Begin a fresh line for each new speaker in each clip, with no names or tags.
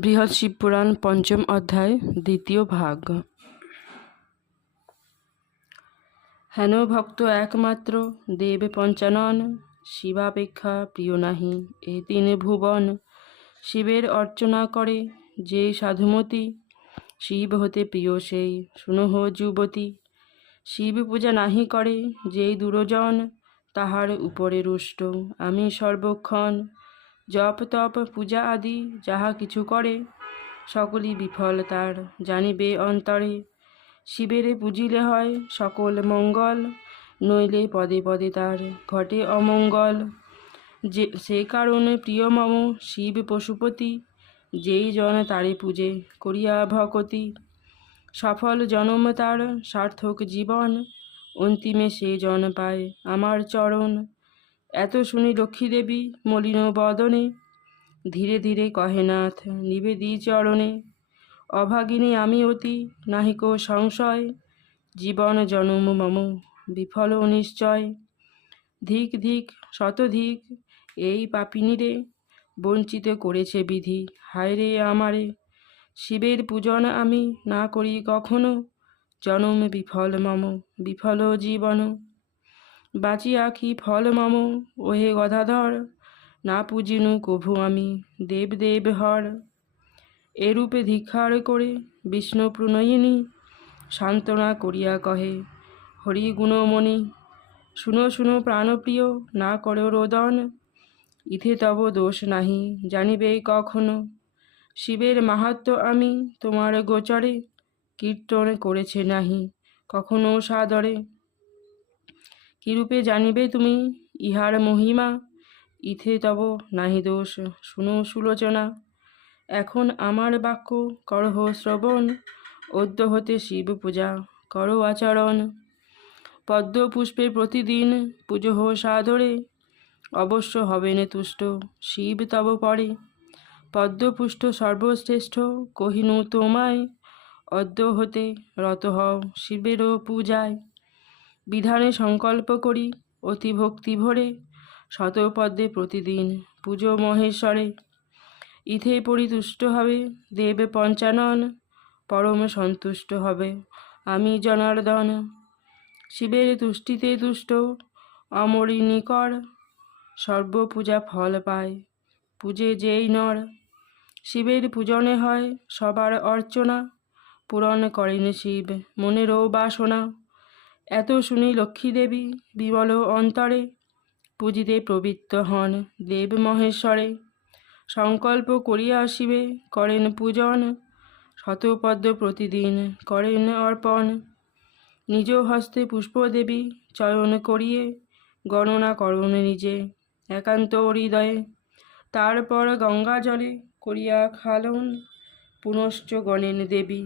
বৃহৎ শিবপুরাণ পঞ্চম অধ্যায়, দ্বিতীয় ভাগ। হেন ভক্ত একমাত্র, দেব পঞ্চানন, শিবাপেক্ষা প্রিয় নাহি, এ তিন ভুবন। শিবের অর্চনা করে যে সাধুমতি, শিব হতে প্রিয় সেই। শুনহ যুবতী, শিব পূজা নাহি করে যেই দুরজন, তাহার উপরে রুষ্ট। আমি সর্বক্ষণ জপ, তপ, পূজা আদি যাহা কিছু করে, সকলই বিফল তার জানিবে অন্তরে। শিবেরে পুজিলে হয় সকল মঙ্গল, নইলে পদে পদে তার ঘটে অমঙ্গল। যে, সে কারণে প্রিয় মম শিব পশুপতি, যেই জন তারে পূজে করিয়া ভকতি। সফল জনম তার সার্থক জীবন, অন্তিমে সে জন পায় আমার চরণ। এত শুনি লক্ষ্মী দেবী মলিন বদনে। ধীরে ধীরে কহে নাথ, নিবেদি চরণে। অভাগিনী আমি অতি নাহিক সংশয়। জীবন জনম মম, বিফল নিশ্চয়। ধিক ধিক শতধিক এই পাপিনীরে বঞ্চিত করেছে বিধি, হায় রে আমারে। শিবের পূজন আমি না করি কখনো, জনম বিফল মম, বিফল জীবন। বাঁচিয়া কি ফল মম? ওহে গদাধর, না পুজিনু কভু আমি, দেব দেব হর। এরূপে ধিক্ষার করে বিষ্ণু প্রণয়িনী সান্ত্বনা করিয়া কহে, হরি গুণমণি, শুনো শুনো প্রাণপ্রিয়, না করো রোদন। ইথে তব দোষ নাহি, জানিবে কখনো। শিবের মাহাত্ম আমি তোমার গোচরে কীর্তন করেছে নাহি, কখনো সাদরে। কিরূপে জানিবে তুমি? ইহার মহিমা? ইথে তব নাহি দোষ। শুনো সুলোচনা। এখন আমার বাক্য করহ শ্রবণ। অদ্য হতে শিব পূজা। করো আচরণ। পদ্ম পুষ্পে প্রতিদিন পুজো হো সাদরে। অবশ্য হবেন তুষ্ট। শিব তব পরে। পদ্মপুষ্ট সর্বশ্রেষ্ঠ, কহিনু তোমায়। অদ্য হতে রত হও শিবেরও পূজায়। বিধানে সংকল্প করি, অতি ভক্তি ভরে শতপদ্মে প্রতিদিন পুজো মহেশ্বরে। ইথে পরিতুষ্ট হবে, দেব পঞ্চানন, পরম সন্তুষ্ট হবে আমি জনার্দন। শিবের তুষ্টিতে তুষ্ট অমরি নিকর, সর্বপূজা ফল পায়, পূজে যেই নর। শিবের পূজনে হয় সবার অর্চনা, পূরণ করেন শিব মনেরও বাসনা। এত শুনি লক্ষ্মী দেবী বিমল অন্তরে। পুজিতে প্রবৃত্ত হন দেব মহেশ্বরে। সংকল্প করিয়া আসিবে, করেন পূজন। শতপদ্ম প্রতিদিন করেন অর্পণ। নিজ হস্তে পুষ্পদেবী চয়ন করিয়ে গণনা করুন নিজে একান্ত হৃদয়ে। তারপর গঙ্গা জলে করিয়া খালন, পুনশ্চ গণেন দেবী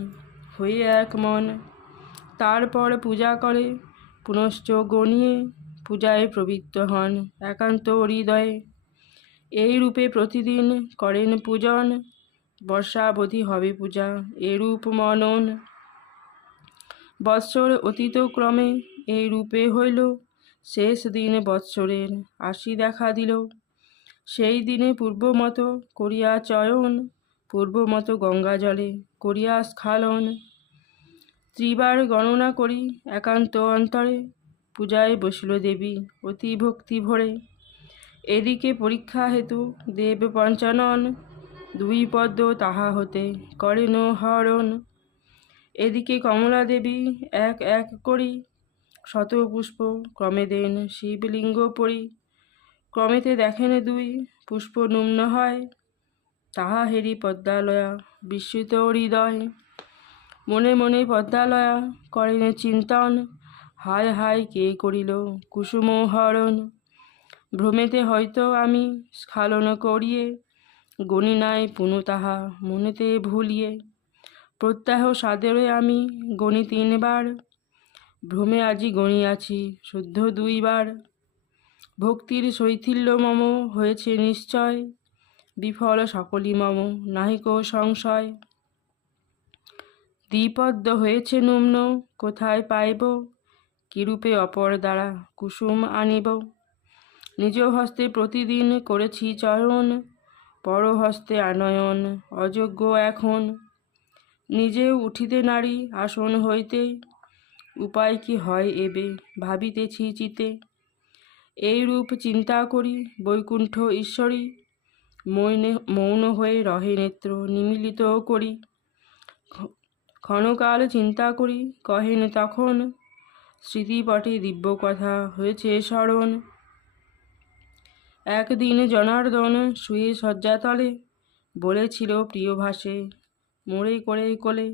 হয়ে এক মন। তারপর পূজা করে পুনশ্চ গণিয়ে পূজায় প্রবৃত্ত হন একান্ত হৃদয়ে। এই রূপে প্রতিদিন করেন পূজন, বর্ষাবধি হবে পূজা, এরূপ মনন। বৎসর অতীত ক্রমে এই রূপে হইল, শেষ দিন বৎসরের আশি দেখা দিল। সেই দিনে পূর্বমত করিয়া চয়ন, পূর্বমত গঙ্গা জলে করিয়া স্খালন। ত্রিবার গণনা করি একান্ত অন্তরে, পূজায় বসিল দেবী অতি ভক্তি ভরে। এদিকে পরীক্ষা হেতু দেব পঞ্চানন, দুই পদ্ম তাহা হতে করেন হরণ। এদিকে কমলা দেবী এক এক করি শত পুষ্প ক্রমে দেন শিবলিঙ্গ পড়ি ক্রমেতে দেখেন দুই, পুষ্প নুম্ন হয়, তাহা হেরি পদ্মালয়া বিস্মিত হৃদয়। মনে মনে পদ্মালয়া করেন চিন্তন। হায় হায় কে করিল কুসুম হরণ। ভ্রমেতে হয়তো আমি স্খালন করিয়ে, গণি নাই পুনু তাহা মনেতে ভুলিয়ে। প্রত্যাহ সাদরে আমি গণি তিনবার, ভ্রমে আজি গণিয়াছি শুদ্ধ দুইবার। ভক্তির শৈথিল্য মম হয়েছে নিশ্চয়, বিফল সকলই মম নাহিক সংশয়। দ্বিপদ্য হয়েছে নুম্ন, কোথায় পাইব? কিরূপে অপর দ্বারা কুসুম আনিব? নিজ হস্তে প্রতিদিন করেছি চয়ন পরহস্তে আনয়ন, অযোগ্য এখন। নিজেও উঠিতে নারী, আসন হইতে, উপায় কি হয় এবে ভাবিতেছি চিতে। এই রূপ চিন্তা করি, বৈকুণ্ঠ ঈশ্বরী, মৌনে মৌন হয়ে রহে নেত্র নিমিলিত করি। ক্ষণকাল চিন্তা করি, কহেন তখন? স্মৃতিপটে দিব্য কথা হয়েছে স্মরণ। একদিন জনার্দন শুয়ে শয্যাতলে বলেছিল প্রিয় ভাষে মোড়ে করে কোলে,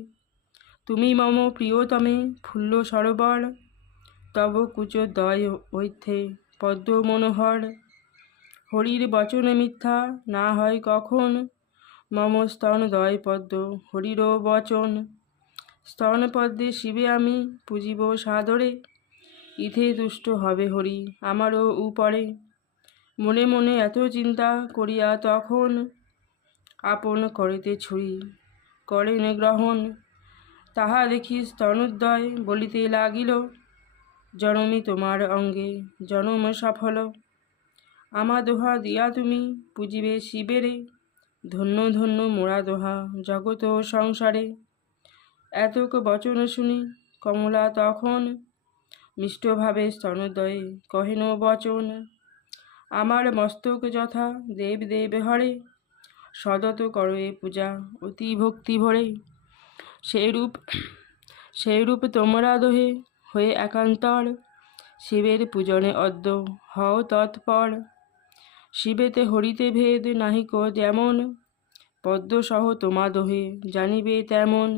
তুমি মম প্রিয়তমে ফুল্ল সরোবর, তব কুচোদয় ঐথে পদ্ম মনোহর হরির বচনে মিথ্যা না হয় কখন? মম স্তন দয় পদ্ম, হরিরও বচন। স্তন পদ্মে শিবে আমি, পুজিব সাদরে। ইথে তুষ্ট হবে হরি, আমারও উপরে মনে মনে এত চিন্তা করিয়া তখন আপন করিতে ছুরি করেন গ্রহণ। তাহা দেখি স্তনোদয় বলিতে লাগিল, জনমি তোমার অঙ্গে জনম সফল। আমা দোহা দিয়া তুমি, পুজিবে শিবেরে। ধন্য ধন্য মোড়া দোহা জগত সংসারে। এতক বচন শুনি। কমলা তখন মিষ্টভাবে স্তনোদয়ে কহেন, বচন, আমার মস্তক যথা দেব দেব হরে, সদত করে পূজা অতি ভক্তি ভরে। সেইরূপ সেইরূপ তোমরা দোহে হয়ে একান্তর শিবের পূজনে অদ্য হও তৎপর। শিবেতে হরিতে ভেদ নাহিক যেমন, পদ্মসহ তোমা দোহে জানিবে তেমন।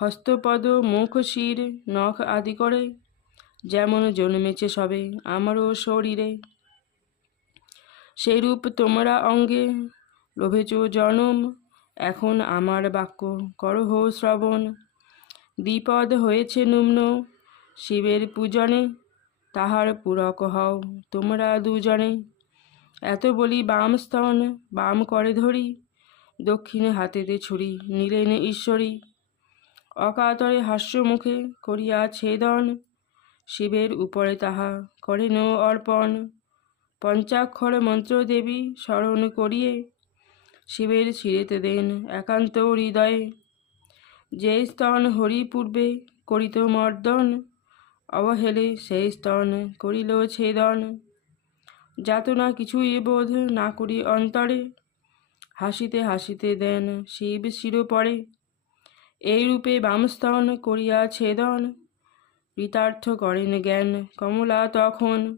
হস্তপদ, মুখ শির, নখ আদি করে, যেমন জন্মেছে সবে আমারও শরীরে। সেইরূপ তোমরা অঙ্গে লোভেচ জনম, এখন আমার বাক্য করহ শ্রবণ। দ্বিপদ হয়েছে নিম্ন, শিবের পূজনে, তাহার পূরক হও তোমরা দুজনে। এত বলি বাম স্তন, বাম করে ধরি, দক্ষিণে হাতেতে ছুরি, নিলেন ঈশ্বরী। অকাতরে হাস্যমুখে করিয়া ছেদন। শিবের উপরে তাহা করেন অর্পণ। পঞ্চাক্ষর মন্ত্র দেবী স্মরণ করিয়ে শিবের শিরেতে দেন একান্ত হৃদয়ে। যে স্তন হরি পূর্বে করিত মর্দন, অবহেলে সেই স্তন করিল ছেদন। যাতনা কিছুই বোধ না করি অন্তরে, হাসিতে হাসিতে দেন শিব শিরোপরে। রূপে বামস্তন করিয়া ছেদন। কৃতার্থ করেন জ্ঞান কমলা তখন।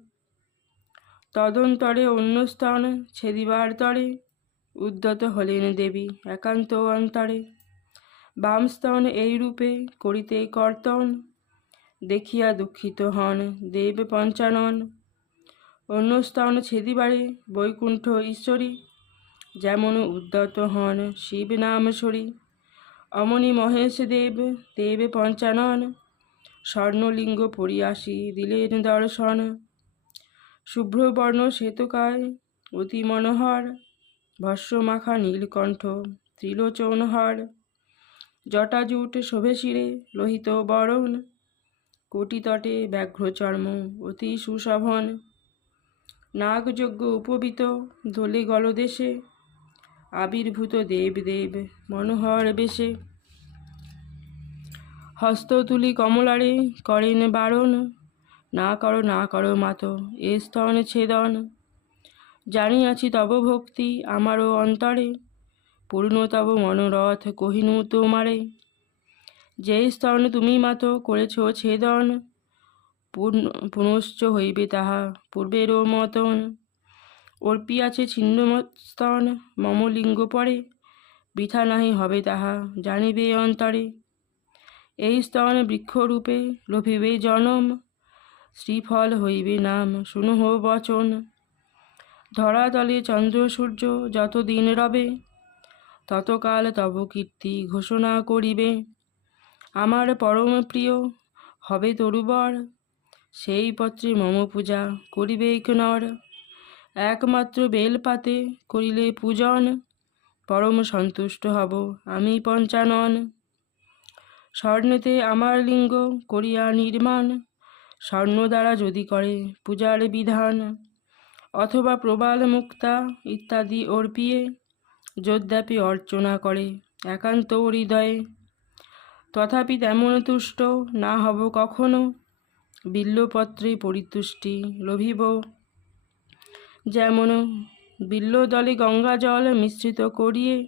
তদন্তরে অন্য স্তন ছেদিবার তরে উদ্যত হলেন দেবী একান্ত অন্তরে। বাম স্তন এই রূপে করিতে কর্তন, দেখিয়া দুঃখিত হন দেব পঞ্চানন। অন্য স্তন ছেদিবারে বৈকুণ্ঠ ঈশ্বরী, যেমন উদ্যত হন শিব নাম সরি অমনি মহেশ দেব দেব পঞ্চানন, স্বর্ণলিঙ্গ পরিয়াসি দিলেন দর্শন। শুভ্রবর্ণ শ্বেতকায়, অতি মনোহর ভস্য মাখা নীলকণ্ঠ, ত্রিলোচনহর। জটাজুট শোভে শিরে লোহিত বরণ, কোটিতটে ব্যাঘ্র চর্ম অতি সুশোভন। নাগযজ্ঞ উপবিত দোলে গলদেশে, আবির্ভূত দেব দেব। মনোহর বেশে। হস্ত তুলি কমলারে করেন বারণ। না করো না করো মাত, এ স্তন ছেদন। জানিয়াছি তব ভক্তি আমারও অন্তরে। পূর্ণ তব মনোরথ কহিনু তোমারে। যে স্তন তুমি মাত, করেছ ছেদন। পূর্ণ, পুনশ্চ হইবে তাহা পূর্বেরও মতন। অর্পিয়াছে ছিন্ন স্তন, মমলিঙ্গ পরে। বৃথা নাহি হবে তাহা, জানিবে অন্তরে। এই স্তন বৃক্ষরূপে লোভিবে জনম, শ্রীফল হইবে নাম। শুনহ বচন, ধরাতলে চন্দ্র সূর্য যত দিন রবে, ততকাল তব কীর্তি ঘোষণা করিবে। আমার পরম প্রিয়, হবে তরুবর, সেই পত্রে মম পূজা করিবে নর একমাত্র বেলপাতে করিলে পূজন পরম সন্তুষ্ট হব। আমি পঞ্চানন। স্বর্ণেতে আমার লিঙ্গ করিয়া নির্মাণ। স্বর্ণ দ্বারা যদি করে পূজার বিধান। অথবা প্রবাল মুক্তা ইত্যাদি অর্পিয়ে যদ্যাপি অর্চনা করে একান্ত হৃদয়ে। তথাপি তেমন তুষ্ট না হব কখনো। বিল্লপত্রে পরিতুষ্টি লোভিব। যেমন বিল্লদলে গঙ্গা জল মিশ্রিত করিয়ে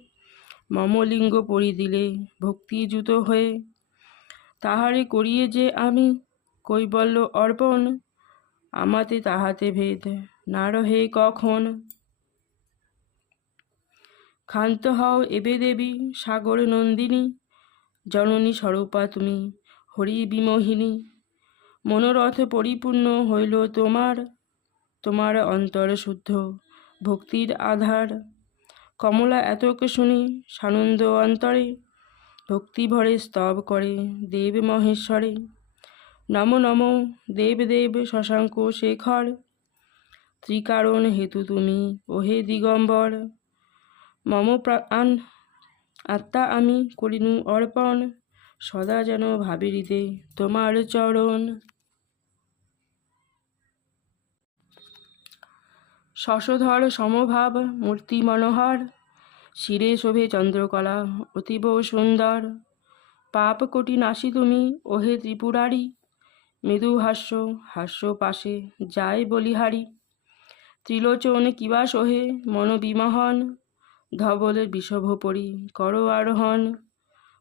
মমলিঙ্গ পরি দিলে ভক্তিযুত হয়ে তাহারে করিয়ে যে আমি কৈবল্য অর্পণ, আমাতে তাহাতে ভেদ না রহে কখন? ক্ষান্ত হও এবে দেবী, সাগর নন্দিনী, জননী স্বরূপা তুমি, হরি বিমোহিনী। মনোরথ পরিপূর্ণ হইল তোমার তোমার অন্তর শুদ্ধ। ভক্তির আধার। কমলা এতকে শুনি সানন্দ অন্তরে, ভক্তি ভরে স্তব করে দেব মহেশ্বরে। নম নম দেব দেব শশাঙ্ক শেখর, ত্রিকারণ হেতু তুমি ওহে দিগম্বর। মম প্রাণ আত্মা আমি করিনু অর্পণ, সদা যেন ভাবিরিতে তোমার চরণ। শশধর সমভাব মূর্তি মনোহর। শিরে শোভে চন্দ্রকলা, অতীব সুন্দর। পাপ কোটি নাশি তুমি, ওহে ত্রিপুরারি। মৃদু হাস্য হাস্য পাশে যায় বলিহারি। ত্রিলোচন কিবা সোহে মনোবিমোহন ধবলে বিষভ পরি, কর আরোহণ।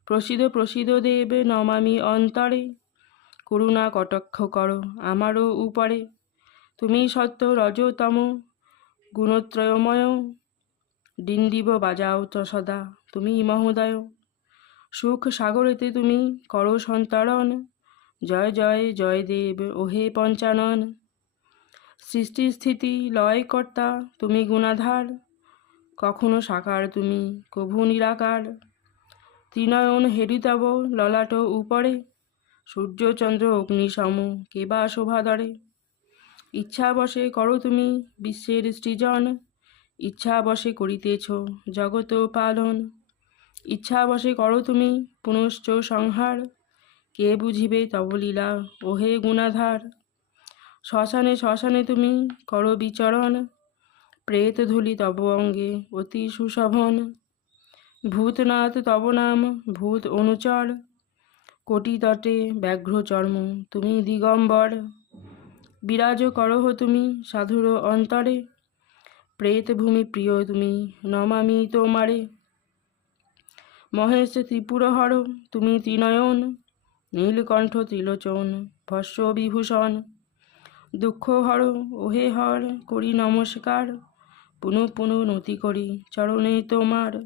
প্রসিদ্ধ প্রসিদ্ধ দেব নমামি অন্তরে। করুণা কটাক্ষ করো, আমারও উপরে। তুমি সত্য, রজতম। গুণত্রয়ময় ডিন্ডিব বাজাও চ সদা, তুমি মহোদয়। সুখ সাগরেতে তুমি করো সন্তরণ জয় জয় জয় দেব, ওহে পঞ্চানন। সৃষ্টি স্থিতি লয় কর্তা তুমি গুণাধার। কখনো সাকার তুমি, কভু নিরাকার। ত্রিনয়ন হেরিতব, ললাট উপরে। সূর্যচন্দ্র অগ্নিসম কেবা শোভাদরে ইচ্ছা বসে করো তুমি বিশ্বের সৃজন। ইচ্ছা বসে করিতেছ জগত পালন। ইচ্ছা বসে করো তুমি পুনশ্চ সংহার। কে বুঝিবে তব লীলা, ওহে গুণাধার। শ্মশানে শ্মশানে তুমি করো বিচরণ। প্রেত ধুলি তব অঙ্গে অতি সুশোভন। ভূতনাথ তব নাম, ভূত অনুচর। কোটি তটে ব্যাঘ্র চর্ম তুমি দিগম্বর। বিরাজ করহ তুমি সাধুর অন্তরে। প্রেত ভূমি প্রিয় তুমি, নমামি তোমারে। মহেশ ত্রিপুর হর তুমি ত্রিনয়ন, নীলকণ্ঠ ত্রিলোচন, ভস্য বিভূষণ। দুঃখ হর ওহে হর, করি নমস্কার, পুনঃ পুনঃ নতি করি চরণে তোমার।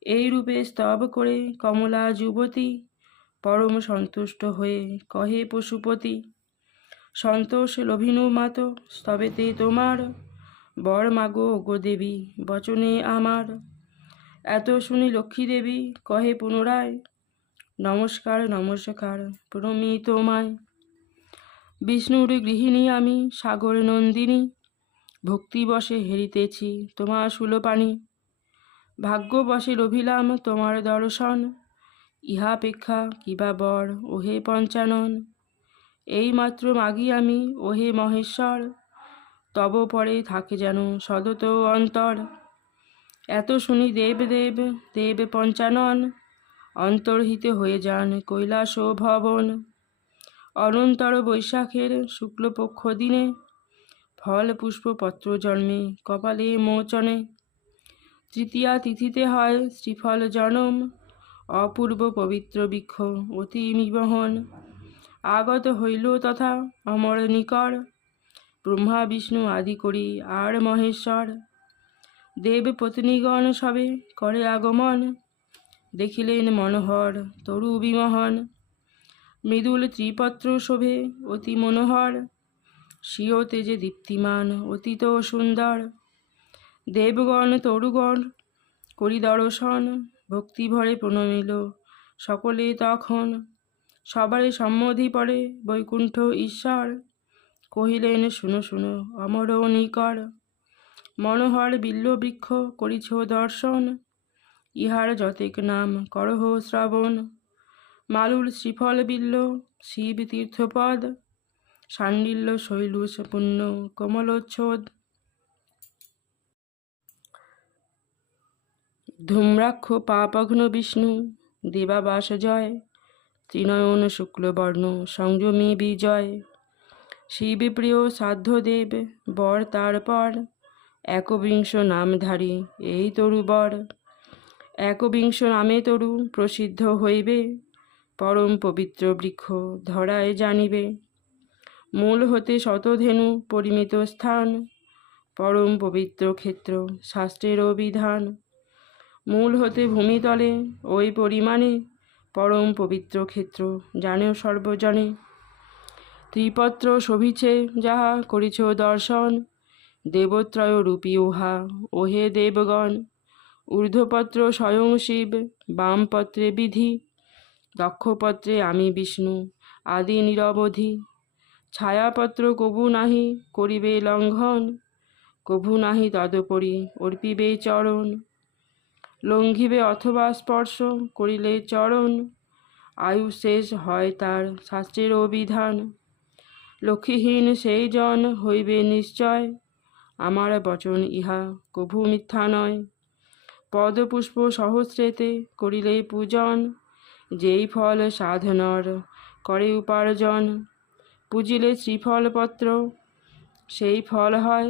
এই রূপে স্তব করে কমলা যুবতী, পরম সন্তুষ্ট হয়ে কহে পশুপতি সন্তোষ লভিনু মাত স্তবেতে তোমার বর মাগো গো দেবী, বচনে আমার। এত শুনি লক্ষ্মী দেবী কহে পুনরায়, নমস্কার নমস্কার, প্রণমী তোমায়। বিষ্ণুর গৃহিণী আমি, সাগর নন্দিনী ভক্তিবশে হেরিতেছি তোমার সুলোপানি। ভাগ্যবশে রভিলাম তোমার দর্শন ইহাপেক্ষা কিবা বর, ওহে পঞ্চানন। এইমাত্র মাগি আমি, ওহে মহেশ্বর, তব পরে থাকে যেন সদত অন্তর। এত শুনি দেব দেব দেব পঞ্চানন, অন্তর্হিতে হয়ে যান কৈলাস ও ভবন। অনন্তর বৈশাখের শুক্লপক্ষ দিনে ফল পুষ্প পত্র জন্মে কপালে মোচনে। তৃতীয়া তিথিতে হয় শ্রীফল জনম, অপূর্ব পবিত্র বৃক্ষ অতি নিবহন আগত হইল তথা অমর নিকর ব্রহ্মা, বিষ্ণু আদি করি, আর মহেশ্বর। দেব পত্নীগণ সবে করে আগমন। দেখিলেন মনোহর, তরু বিমহন। মৃদুল ত্রিপত্র শোভে অতি মনোহর। স্বীয় তেজে দীপ্তিমান, অতীত সুন্দর। দেবগণ, তরুগণ করি দর্শন, ভক্তি ভরে প্রণমিল। সকলে তখন সবারই সম্মধি পড়ে, বৈকুণ্ঠ ঈশ্বর। কহিলেন, শুনো শুনো অমর নিকর। মনোহর বিল্লবৃক্ষ করিছ দর্শন। ইহার যতেক নাম করহ শ্রাবণ। মালুর শ্রীফল বিল্ল, শিব তীর্থপদ। সাণ্ডিল্য শৈলুষ পুণ্য কমলোচ্ছদ। ধূম্রাক্ষ পাপঘ্ন বিষ্ণু, দেবাবাস জয়। ত্রিনয়ন শুক্লবর্ণ, সংযমী বিজয়। শিবপ্রিয় সাধ্যদেব, বর তারপর একবিংশ নামধারী, এই তরু বর। একবিংশ নামে তরু, প্রসিদ্ধ হইবে। পরম পবিত্র বৃক্ষ, ধরায় জানিবে। মূল হতে শতধেনু, পরিমিত স্থান। পরম পবিত্র ক্ষেত্র শাস্ত্রের বিধান। মূল হতে ভূমিতলে, ওই পরিমাণে পরম পবিত্র ক্ষেত্র, জানেও সর্বজনে। ত্রিপত্র শোভিছে, যাহা করিছ দর্শন, দেবত্রয় রূপী উহা। ওহে দেবগণ, ঊর্ধ্বপত্র স্বয়ং শিব, বামপত্রে বিধি, দক্ষপত্রে আমি বিষ্ণু, আদি নিরবধি। ছায়াপত্র কবু নাহি করিবে লঙ্ঘন, কভু নাহি তদুপরি অর্পিবে চরণ। লঙ্ঘিবে অথবা স্পর্শ করিলে চরণ আয়ু শেষ হয় তার শাস্ত্রের অভিধান। লক্ষ্মীহীন সেই জন হইবে নিশ্চয়, আমার বচন ইহা কভু মিথ্যা নয়। পদপুষ্প সহস্রেতে করিলে পূজন, যেই ফল সাধনর করে উপার্জন। পুজিলে শ্রীফলপত্র, সেই ফল হয়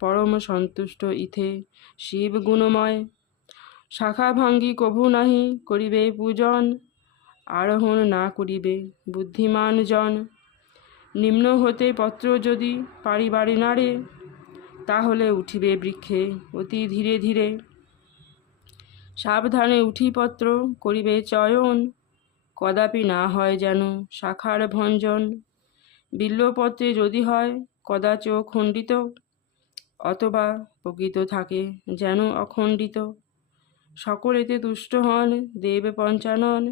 পরম সন্তুষ্ট, ইথে শিব গুণময়। শাখা ভাঙ্গি কভু নাহি করিবে পূজন, আরোহণ না করিবে বুদ্ধিমান জন। নিম্ন হতে পত্র যদি পারিবারি নাড়ে, তাহলে উঠিবে বৃক্ষে অতি ধীরে ধীরে। সাবধানে উঠি পত্র করিবে চয়ন, কদাপি না হয় যেন শাখার ভঞ্জন। বিল্লপত্রে যদি হয়, কদাচ খণ্ডিত, অথবা প্রকৃত থাকে যেন অখণ্ডিত। সকলেতে তুষ্ট হন, দেব পঞ্চানন।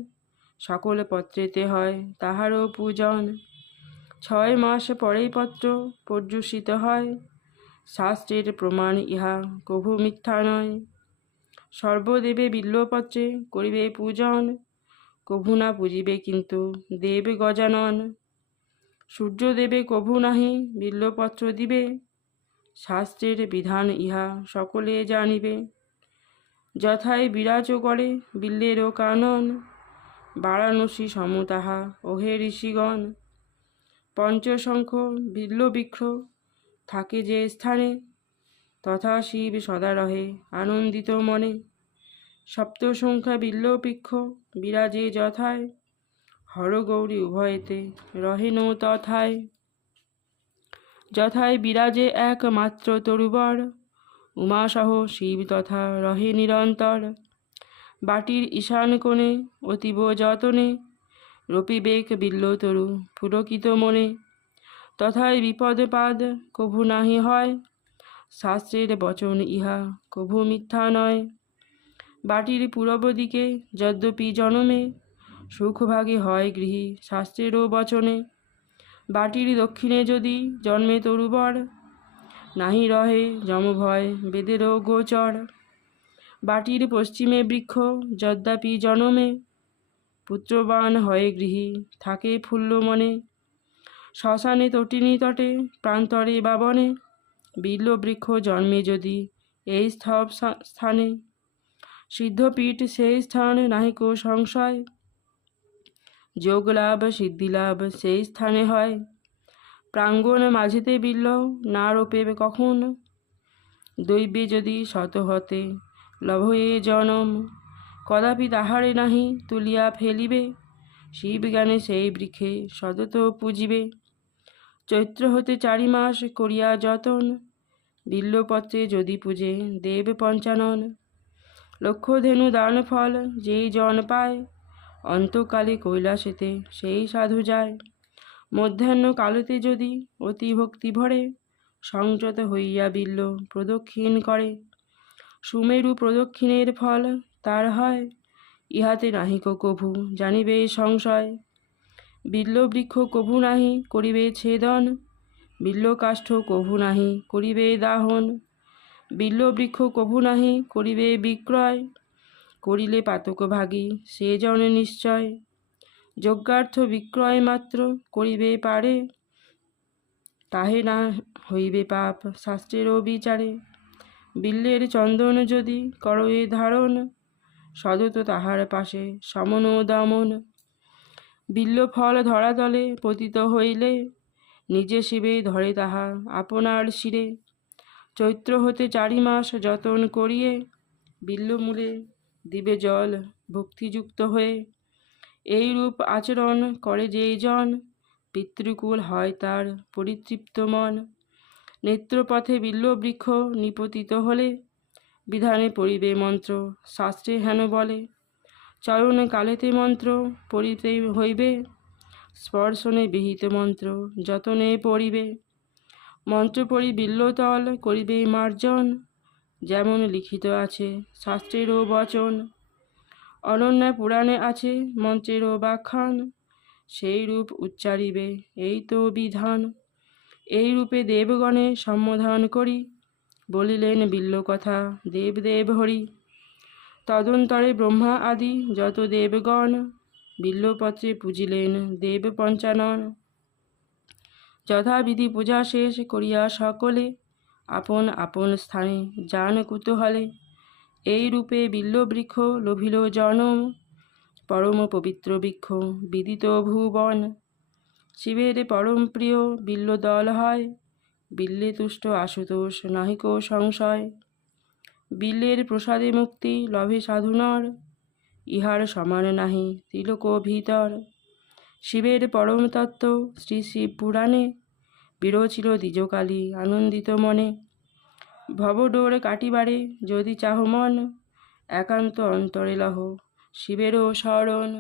সকল পত্রেতে হয় তাহারও পূজন। ছয় মাস পরেই পত্র পর্যুষিত হয়। শাস্ত্রের প্রমাণ ইহা কভু মিথ্যা নয়। সর্বদেবে বিল্লপত্রে করিবে পূজন, কভু না পুজিবে কিন্তু দেব গজানন। সূর্যদেবে কভু নাহি বিল্লপত্র দিবে, শাস্ত্রের বিধান ইহা সকলে জানিবে। যথায় বিরাজ করে বিল্লেরও কানন। বারাণসী সমতাহা, ওহে ঋষিগণ! পঞ্চশঙ্খ, বিল্লবৃক্ষ, থাকে যে স্থানে, তথা শিব সদা রহে আনন্দিত মনে। সপ্ত সংখ্যা বিল্লবৃক্ষ, বিরাজে যথায়, হরগৌরী উভয়েতে রহেন তথায় যথায় বিরাজে একমাত্র তরুবর উমাসহ শিব তথা রহে নিরন্তর। বাটির ঈশান কোণে অতীব যতনে রপিবেক বিল্ল তরু পুরকিত মনে। তথায় বিপদপাদ কভু নাহি হয়, শাস্ত্রের বচন ইহা কভু মিথ্যা নয়। বাটির পূরব দিকে যদ্যপি জনমে, সুখভাগে হয় গৃহী শাস্ত্রেরও বচনে। বাটির দক্ষিণে যদি জন্মে তরুবর নাহি রহে যমভয় বেদেরও গোচর। বাটির পশ্চিমে বৃক্ষ, যদ্যাপি জনমে, পুত্রবান হয়ে গৃহী, থাকে ফুল্ল মনে। শ্মশানে তটিনী তটে, প্রান্তরে বা বনে বিল্ল বৃক্ষ জন্মে যদি এই স্থব স্থানে সিদ্ধপীঠ সেই স্থান নাহিক সংশয়। যোগ লাভ সিদ্ধিলাভ সেই স্থানে হয়। প্রাঙ্গণ মাঝিতে বিল্ল না রোপে কখন? দৈবে যদি শত হতে, লভয়ে জনম, কদাপি তাহারে নাহি তুলিয়া ফেলিবে? শিব জ্ঞানে সেই বৃক্ষে সতত পুজিবে। চৈত্র হতে চারি মাস করিয়া যতন, বিল্লপত্রে যদি পূজে দেব পঞ্চানন। লক্ষ্যধেনু দান ফল যেই জন পায়, অন্তকালে কৈলাসেতে সেই সাধু যায়। মধ্যাহ্ন কালেতে যদি অতি ভক্তি ভরে সংযত হইয়া বিল্ল প্রদক্ষিণ করে। সুমেরু প্রদক্ষিণের ফল তার হয়, ইহাতে নাহিক কভু জানিবে সংশয়। বিল্ল বৃক্ষ কভু নাহি করিবে ছেদন, বিল্ল কাষ্ঠ কভু নাহি করিবে দাহন। বিল্ল বৃক্ষ কভু নাহি করিবে বিক্রয়, করিলে পাতক ভাগী সে জন নিশ্চয়। যজ্ঞার্থ বিক্রয় মাত্র করিবে পারে। তাহে না হইবে পাপ, শাস্ত্রেরও বিচারে। বিল্লের চন্দন যদি কর এ ধারণ, সদত তাহার পাশে সমন দমন। বিল্ল ফল ধরাতলে পতিত হইলে, নিজে শিবে ধরে তাহা আপনার শিরে। চৈত্র হতে চারি মাস যতন করিয়ে, বিল্লমূলে দিবে জল ভক্তিযুক্ত হয়ে। এই রূপ আচরণ করে যেই জন পিতৃকুল হয় তার পরিতৃপ্ত মন। নেত্রপথে বিল্লবৃক্ষ নিপতিত হলে, বিধানে পড়িবে মন্ত্র, শাস্ত্রে হেন বলে। চরণে কালেতে মন্ত্র পড়িতে হইবে, স্পর্শনে বিহিত মন্ত্র যতনে পড়িবে। মন্ত্র পড়ি বিল্লতল করিবে মার্জন, যেমন লিখিত আছে শাস্ত্রেরও বচন। অনন্য পুরাণে আছে মন্ত্রেরও ব্যাখ্যান সেই রূপ উচ্চারিবে, এই তো বিধান। এই রূপে দেবগণে সম্বোধন করি, বলিলেন বিল্ল কথা দেব দেব হরি। তদন্তরে ব্রহ্মা আদি, যত দেবগণ, বিল্লপত্রে পূজিলেন দেব পঞ্চানন। যথাবিধি পূজা শেষ করিয়া সকলে, আপন আপন স্থানে যান কুতূহলে। এই রূপে বিল্লবৃক্ষ লোভিল জনম, পরম পবিত্র বৃক্ষ বিদিত ভুবন। শিবের পরম প্রিয় বিল্ল দল হয়, বিল্লে তুষ্ট আশুতোষ নাহিক সংশয়। বিল্লের প্রসাদে মুক্তি লভে সাধুনর, ইহার সমান নাহি তিলক ভিতর। শিবের পরম তত্ত্ব শ্রী শিব পুরাণে বিরোচিল দ্বিজকালী আনন্দিত মনে। ভবডোর কাটিবারে যদি চাহ মন একান্ত অন্তরে লহ শিবেরও স্মরণ